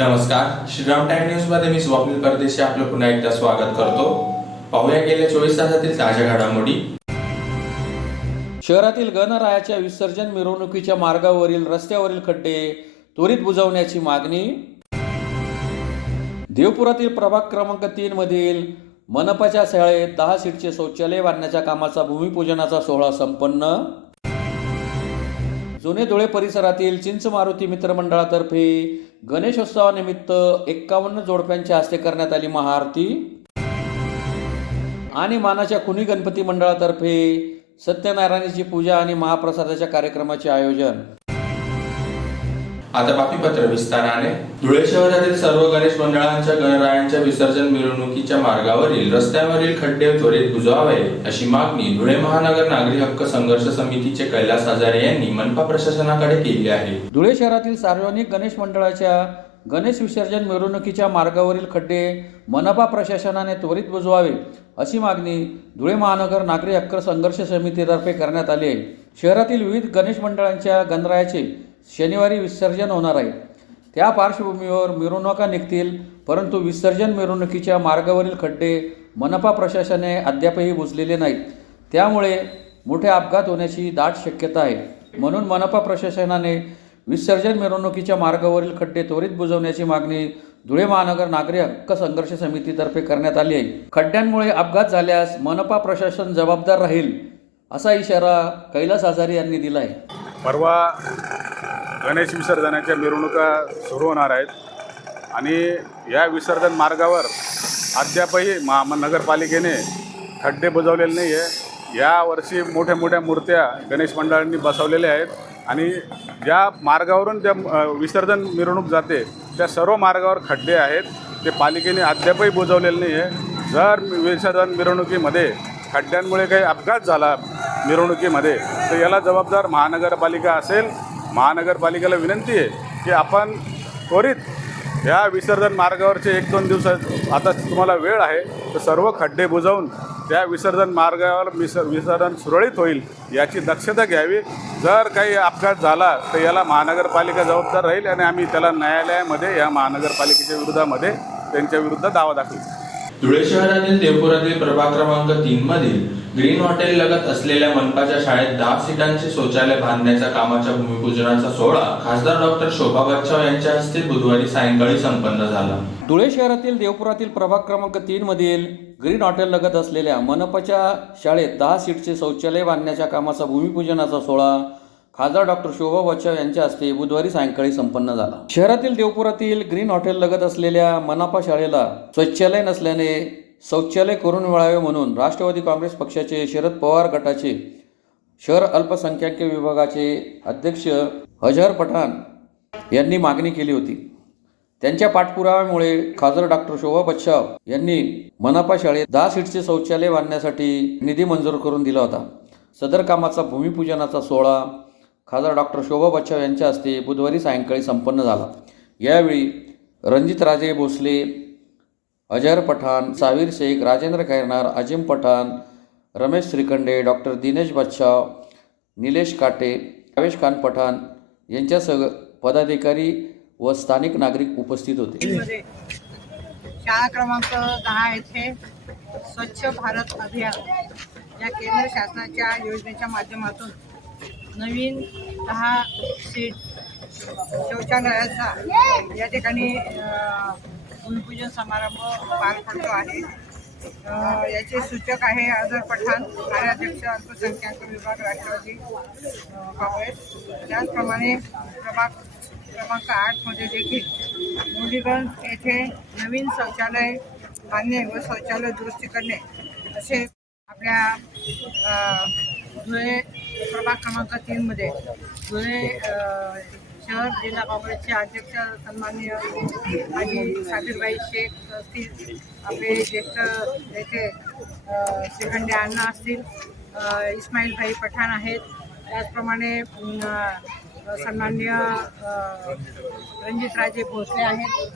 नमस्कार, Shriram time news मध्ये मी स्वप्नील परदेशी आपलं पुन्हा एकदा स्वागत करतो। पाहूया गेल्या 24 तासातील ताज्या घडामोडी। शहरातील गणरायाच्या विसर्जन मिरवणुकीच्या मार्गावरील रस्त्यावरील खड्डे त्वरित बुजवण्याची मागणी। देवपुरातील प्रभाग क्रमांक 3 मधील मनपाच्या शाळेत 10 सीटचे शौचालय बांधण्याच्या कामाचा भूमिपूजनाचा सोहळा संपन्न। जुने धुळे परिसरातील चिंच मारुती मित्रमंडळातर्फे गणेशोत्सवानिमित्त 51 जोडप्यांच्या हस्ते करण्यात आली महाआरती। आणि मानाच्या खुनी गणपती मंडळातर्फे सत्यनारायणाची पूजा आणि महाप्रसादाच्या कार्यक्रमाचे आयोजन। आता बातमीपत्र विस्ताराने। धुळे शहरातील सर्व गणेश मंडळांच्या गणरायांच्या विसर्जन मिरवणुकीच्या मार्गावरील रस्त्यावरील खड्डे त्वरित बुजवावे अशी मागणी धुळे महानगर नागरी हक्क संघर्ष समितीचे कैलास हजारे यांनी मनपा प्रशासनाकडे केली आहे। धुळे शहरातील सार्वजनिक गणेश मंडळाच्या गणेश विसर्जन मिरवणुकीच्या मार्गावरील खड्डे मनपा प्रशासनाने त्वरित बुजवावे अशी मागणी धुळे महानगर नागरी हक्क संघर्ष समितीतर्फे करण्यात आली आहे। शहरातील विविध गणेश मंडळांच्या गणरायाचे शनिवारी विसर्जन होणार आहे। त्या पार्श्वभूमीवर मिरवणुका निघतील, परंतु विसर्जन मिरवणुकीच्या मार्गावरील खड्डे मनपा प्रशासनाने अद्यापही बुजलेले नाहीत। त्यामुळे मोठे अपघात होण्याची दाट शक्यता आहे। म्हणून मनपा प्रशासनाने विसर्जन मिरवणुकीच्या मार्गावरील खड्डे त्वरित बुजवण्याची मागणी धुळे महानगर नागरी हक्क संघर्ष समितीतर्फे करण्यात आली आहे। खड्ड्यांमुळे अपघात झाल्यास मनपा प्रशासन जबाबदार राहील असा इशारा कैलास हजारे यांनी दिला आहे। परवा गणेश विसर्जनाच्या मिरवणुका सुरू होणार आहेत आणि या विसर्जन मार्गावर अद्यापही नगरपालिकेने खड्डे बुजवलेले नाही आहे। यावर्षी मोठ्या मोठ्या मूर्त्या गणेश मंडळांनी बसवलेल्या आहेत आणि ज्या मार्गावरून ज्या विसर्जन मिरवणूक जाते त्या सर्व मार्गावर खड्डे आहेत, ते पालिकेने अद्यापही बुजवलेले नाही आहे। जर विसर्जन मिरवणुकीमध्ये खड्ड्यांमुळे काही अपघात झाला मिरवणुकीमध्ये तर याला जबाबदार महानगरपालिका असेल। महानगरपालिकेला विनंती आहे की आपण त्वरित या विसर्जन मार्गावरचे 1-2 दिवसात आता तुम्हाला वेळ आहे तर सर्व खड्डे बुजवून त्या विसर्जन मार्गावर विसर्जन सुरळीत होईल याची दक्षता घ्यावी। जर काही अपघात झाला तर याला महानगरपालिका जबाबदार राहील आणि आम्ही त्याला न्यायालयामध्ये या महानगरपालिकेच्या विरोधामध्ये त्यांच्या विरुद्ध दावा दाखवू। धुळे शहरातील देवपुरातील प्रभाग क्रमांक 3 मधील ग्रीन हॉटेल लगत असलेल्या मनपाच्या शाळेत 10 सीटांचे शौचालय बांधण्याच्या कामाच्या भूमिपूजनाचा सोहळा खासदार डॉक्टर शोभा बच्चाव यांच्या हस्ते बुधवारी सायंकाळी संपन्न झाला। धुळे शहरातील देवपुरातील प्रभाग क्रमांक 3 मधील ग्रीन हॉटेल लगत असलेल्या मनपाच्या शाळेत 10 सीटचे शौचालय बांधण्याच्या कामाचा भूमिपूजनाचा सोहळा खासदार डॉक्टर शोभा बच्चाव यांच्या हस्ते बुधवारी सायंकाळी संपन्न झाला। शहरातील देवपुरातील ग्रीन हॉटेल लगत असलेल्या मनपा शाळेला शौचालय नसल्याने शौचालय करून मिळावे म्हणून राष्ट्रवादी काँग्रेस पक्षाचे शरद पवार गटाचे शहर अल्पसंख्याक विभागाचे अध्यक्ष अजहर पठाण यांनी मागणी केली होती। त्यांच्या पाठपुराव्यामुळे खासदार डॉक्टर शोभा बच्चाव यांनी मनपा शाळेत 10 सीटचे शौचालय बांधण्यासाठी निधी मंजूर करून दिला होता। सदर कामाचा भूमिपूजनाचा सोहळा खासदार डॉक्टर शोभा बच्चाव यांच्या हस्ते बुधवारी सायंकाळी संपन्न झाला। यावेळी रणजित राजे भोसले, अजहर पठाण, सावीर शेख, राजेंद्र खैरनार, अजिम पठाण, रमेश श्रीखंडे, डॉक्टर दिनेश बच्चाव, निलेश काटे, आवेश खान पठाण यांच्यासह पदाधिकारी व स्थानिक नागरिक उपस्थित होते। शाळा क्रमांक 10 येथे स्वच्छ भारत अभियान या केंद्र शासनाच्या योजनेच्या माध्यमातून नवीन 10 सीट शौचालयाचा या ठिकाणी भूमिपूजन समारंभ पार पडतो आहे। याचे सूचक आहे अजहर पठाण, कार्याध्यक्ष अल्पसंख्याक विभाग राष्ट्रवादी काँग्रेस। त्याचप्रमाणे प्रभाग क्रमांक 8 मध्ये देखील मुलीगंज येथे नवीन शौचालय बांधणे व शौचालय दुरुस्ती करणे असे आपल्या धुळे प्रभाग क्रमांक 3 मध्ये धुळे शहर जिल्हा काँग्रेसचे अध्यक्ष सन्माननीय हाजी साबिरबाई शेख असतील, आपले ज्येष्ठ नेते श्रीखंडे अण्णा असतील, इस्माईलभाई पठाण आहेत, त्याचप्रमाणे सन्माननीय रणजित राजे भोसले आहेत,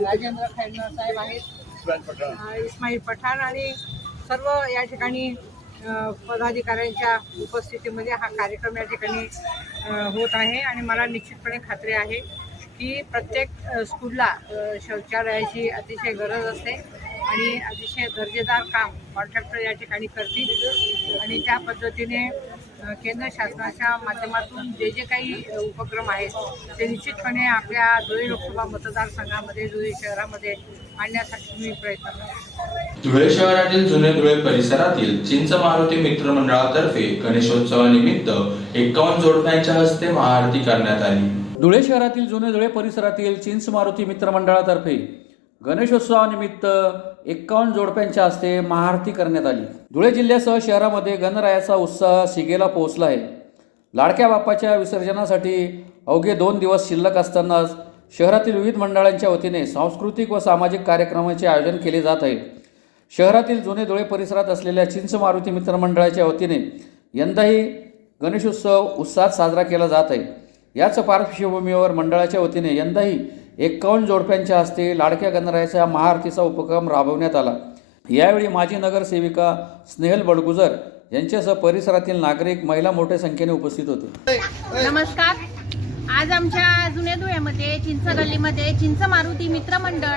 राजेंद्र खैरनार साहेब आहेत, इस्माईल पठाण आणि सर्व या ठिकाणी पदाधिकाऱ्यांच्या उपस्थितीमध्ये हा कार्यक्रम या ठिकाणी होत आहे आणि मला निश्चितपणे खात्री आहे की प्रत्येक स्कूलला शौचालयाची अतिशय गरज असते आणि अतिशय दर्जेदार काम कॉन्ट्रॅक्टर या ठिकाणी करतील आणि त्या पद्धतीने केंद्र शासनाच्या माध्यमातून जे जे काही उपक्रम आहेत ते निश्चितपणे आपल्या धुळे लोकसभा मतदारसंघामध्ये धुळे शहरामध्ये आणण्यासाठी मी प्रयत्न करतो. धुळे शहरातील जुने धुळे परिसरातील चिंच मारुती मित्र मंडळातर्फे गणेशोत्सवानिमित्त 51 जोडप्यांच्या हस्ते महाआरती करण्यात आली. धुळे शहरातील जुने धुळे परिसरातील चिंच मारुती मित्र मंडळातर्फे गणेशोत्सवानिमित्त 51 जोडप्यांच्या हस्ते महाआरती करण्यात आली. धुळे जिल्ह्यासह शहरामध्ये गणरायाचा उत्साह शिगेला पोहोचला आहे. लाडक्या बाप्पाच्या विसर्जनासाठी अवघे 2 दिवस शिल्लक असतानाच शहरातील विविध मंडळांच्या वतीने सांस्कृतिक व सामाजिक कार्यक्रमांचे आयोजन केले जात आहे. शहरातील जुने धुळे परिसरात असलेल्या चिंच मारुती मित्र मंडळाच्या वतीने यंदाही गणेशोत्सव उत्साहात साजरा केला जात आहे. याच पार्श्वभूमीवर मंडळाच्या वतीने यंदाही 51 जोडप्यांच्या हस्ते लाडक्या गणरायाच्या महाआरतीचा उपक्रम राबवण्यात आला. यावेळी माजी नगरसेविका स्नेहल बडगुजर यांच्यासह परिसरातील नागरिक महिला मोठ्या संख्येने उपस्थित होते. नमस्कार. आज आमच्या जुन्या धुळ्यामध्ये चिंच गल्लीमध्ये चिंच मारुती मित्र मंडळ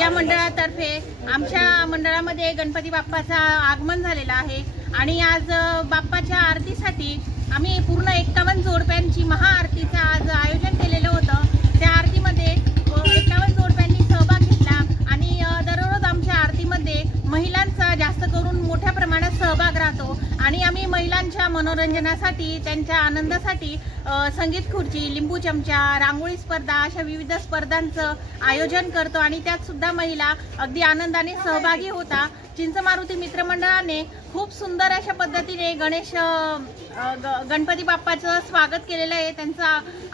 या मंडळातर्फे आमच्या मंडळामध्ये गणपती बाप्पाचं आगमन झालेलं आहे आणि आज बाप्पाच्या आरतीसाठी आम्ही पूर्ण 51 जोडप्यांची महाआरतीचं आज आयोजन केलेलं होतं. त्या आरतीमध्ये 51 जोडप्यांनी सहभाग घेतला आणि दररोज आमच्या आरतीमध्ये महिलांचा जास्त करून मोठ्या प्रमाणात सहभाग राहतो आणि आम्ही महिलांच्या मनोरंजनासाठी त्यांच्या आनंदासाठी संगीत खुर्ची, लिंबू चमचा, रांगोळी स्पर्धा अशा विविध स्पर्धांचं आयोजन करतो आणि त्यात सुद्धा महिला अगदी आनंदाने सहभागी होता. चिंच मारुती मित्रमंडळाने खूप सुंदर अशा पद्धतीने गणपती बाप्पाचं स्वागत केलेलं आहे, त्यांचं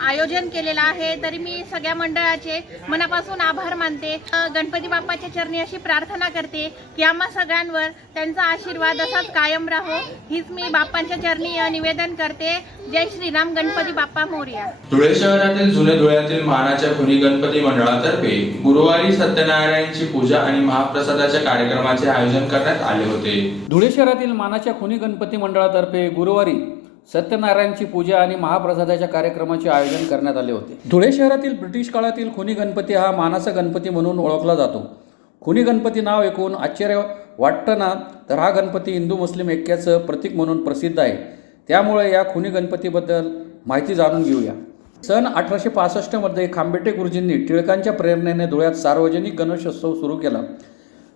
आयोजन केलेलं आहे. तरी मी सगळ्या मंडळाचे मनापासून आभार मानते. गणपती बाप्पाच्या चरणी अशी प्रार्थना करते की आम्हा सगळ्यांवर त्यांचा आशीर्वाद असाच कायम राहो, हीच मी बाप्पांच्या चरणी निवेदन करते. जय श्रीराम, गणपती बाप्पा मोरया. धुळे शहरातील जुने धुळ्यातील मानाच्या खुनी गणपती मंडळातर्फे गुरुवारी सत्यनारायणची पूजा आणि महाप्रसादाच्या कार्यक्रमाचे आयोजन करण्यात आले होते. धुळे शहरातील मानाच्या खुनी गणपती मंडळातर्फे गुरुवारी सत्यनारायणची पूजा आणि महाप्रसादाच्या कार्यक्रमाचे आयोजन करण्यात आले होते. धुळे शहरातील ब्रिटिश काळातील खुनी गणपती हा मानाचा गणपती म्हणून ओळखला जातो. खुनी गणपती नाव ऐकून आश्चर्य वाटतं ना, तर हा गणपती हिंदू मुस्लिम ऐक्याचं प्रतीक म्हणून प्रसिद्ध आहे. त्यामुळे या खुनी गणपतीबद्दल माहिती जाणून घेऊया. सन 1865 मध्ये खांबेटे गुरुजींनी टिळकांच्या प्रेरणेने धुळ्यात सार्वजनिक गणेशोत्सव सुरू केला.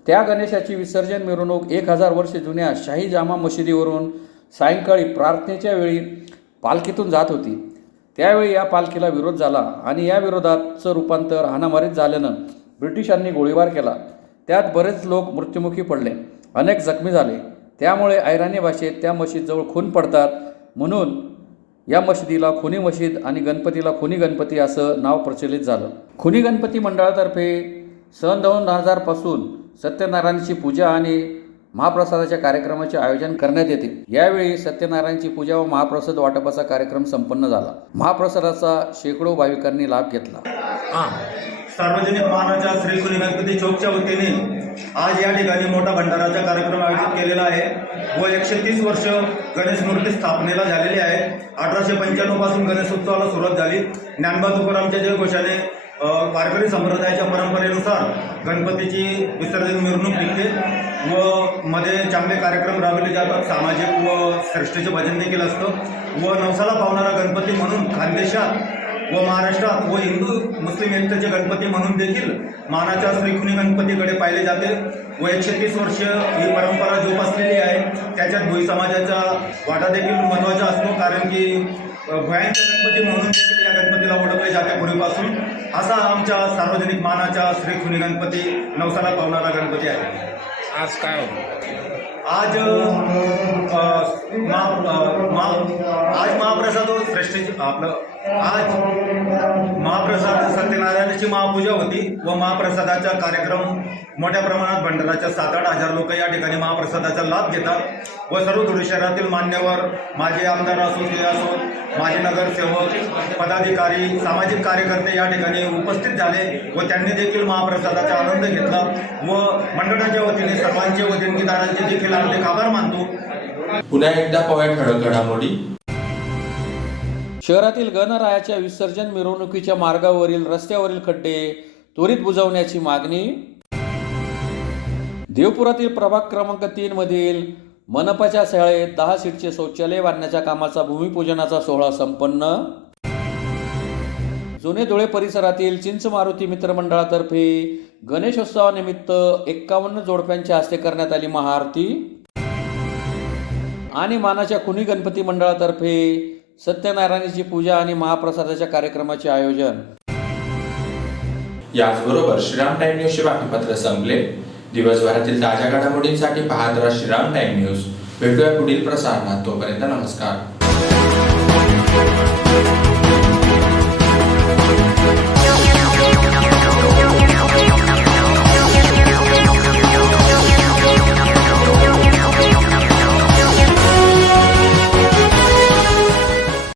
त्या गणेशाची विसर्जन मिरवणूक 1000 वर्षे जुन्या शाही जामा मशिदीवरून सायंकाळी प्रार्थनेच्या वेळी पालखीतून जात होती. त्यावेळी या पालखीला विरोध झाला आणि या विरोधाचं रूपांतर हाणामारीत झाल्यानं ब्रिटिशांनी गोळीबार केला. त्यात बरेच लोक मृत्युमुखी पडले, अनेक जखमी झाले. त्यामुळे ऐराणी भाषेत त्या मशीदजवळ खून पडतात म्हणून या मशिदीला खुनी मशीद आणि गणपतीला खुनी गणपती असं नाव प्रचलित झालं. खुनी गणपती मंडळातर्फे सन 2000 पासून सत्यनारायणची पूजा आणि महाप्रसादाच्या कार्यक्रमाचे आयोजन करण्यात येते. यावेळी सत्यनारायणची पूजा व महाप्रसाद वाटपाचा कार्यक्रम संपन्न झाला. महाप्रसादाचा शेकडो भाविकांनी लाभ घेतला. सार्वजनिक मानाच्या श्री खुनी गणपती चौकच्या वतीने आज या ठिकाणी मोठा भंडाराचा कार्यक्रम आयोजित केलेला आहे व 130 वर्ष गणेश मूर्ती स्थापनेला झालेली आहे. 1895 पासून गणेशोत्सवाला सुरुवात झाली. ज्ञानबा तुकारामच्या जयघोषाने वारकरी संप्रदायाच्या परंपरेनुसार गणपतीची विसर्जन मिरवणूक निघते व मध्ये चांगले कार्यक्रम राबवले जातात. सामाजिक व श्रेष्ठीचे भजन देखील असतं व नवसाला पावणारा गणपती म्हणून खानदेशात व महाराष्ट्रात व हिंदू मुस्लिम ऐक्याचे गणपती म्हणून देखील मानाच्या श्री खुनी गणपतीकडे पाहिले जाते व 130 वर्ष ही परंपरा जोपासलेली आहे. त्याच्यात भोई समाजाचा वाटा देखील महत्त्वाचा असतो, कारण की भयांचे गणपती म्हणून देखील या गणपतीला ओळखले जाते पूर्वीपासून. असा आमच्या सार्वजनिक मानाच्या श्री खुनी गणपती नवसाला पावणारा गणपती आहे. आज काय होतं? आज महाप्रसाद श्रेष्ठ आपलं आज महाप्रसाद सत्यनारायणाची महापूजा होती व महाप्रसादाचा कार्यक्रम मोठ्या प्रमाणात भंडाराच्या 7-8 हजार लोक या ठिकाणी महाप्रसादाचा लाभ घेतात व सर्व धुळे शहरातील मान्यवर, माजी आमदार असो, ते असो, माजी नगरसेवक, पदाधिकारी, सामाजिक कार्यकर्ते या ठिकाणी उपस्थित झाले व त्यांनी देखील महाप्रसादाचा आनंद घेतला व मंडळाच्या वतीने सर्वांचे व देणगीदारांचे देखील हार्दिक आभार मानतो. पुन्हा एकदा पाहूया ठळक घडामोडी. शहरातील गणरायाच्या विसर्जन मिरवणुकीच्या मार्गावरील रस्त्यावरील खड्डे त्वरित बुजवण्याची मागणी. देवपुरातील प्रभाग क्रमांक 3 मधील मनपाच्या शाळेत 10 सीटचे शौचालय बांधण्याच्या कामाचा भूमिपूजनाचा सोहळा संपन्न. जुने धुळे परिसरातील चिंच मारुती मित्रमंडळातर्फे गणेशोत्सवानिमित्त 51 जोडप्यांच्या हस्ते करण्यात आली महाआरती. आणि मानाच्या खुनी गणपती मंडळातर्फे सत्यनारायणाची पूजा आणि महाप्रसादाच्या कार्यक्रमाचे आयोजन. याचबरोबर श्रीराम टाइम न्यूजचे बातमीपत्र संपले. दिवसभरातील ताज्या घडामोडींसाठी पाहत राहा श्रीराम टाइम न्यूज. भेटूया पुढील प्रसारणात. तोपर्यंत नमस्कार.